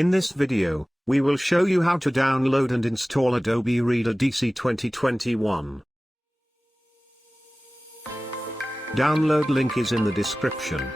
In this video, we will show you how to download and install Adobe Reader DC 2021. Download link is in the description.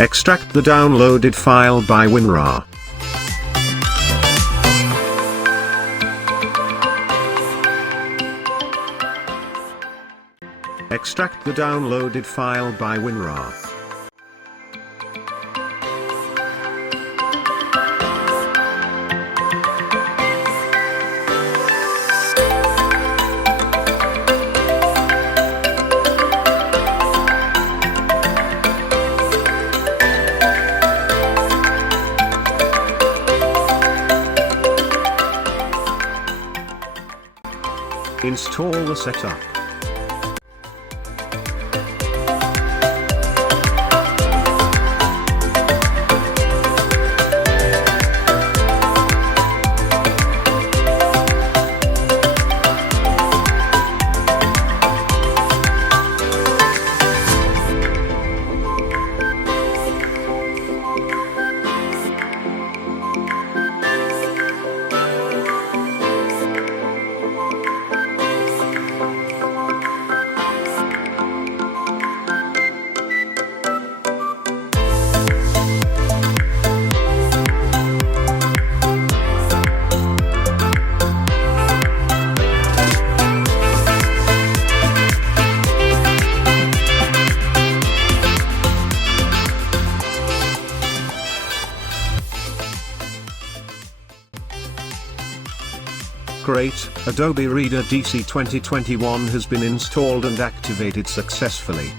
Extract the downloaded file by WinRAR. Extract the downloaded file by WinRAR. Install the setup. Great, Adobe Reader DC 2021 has been installed and activated successfully.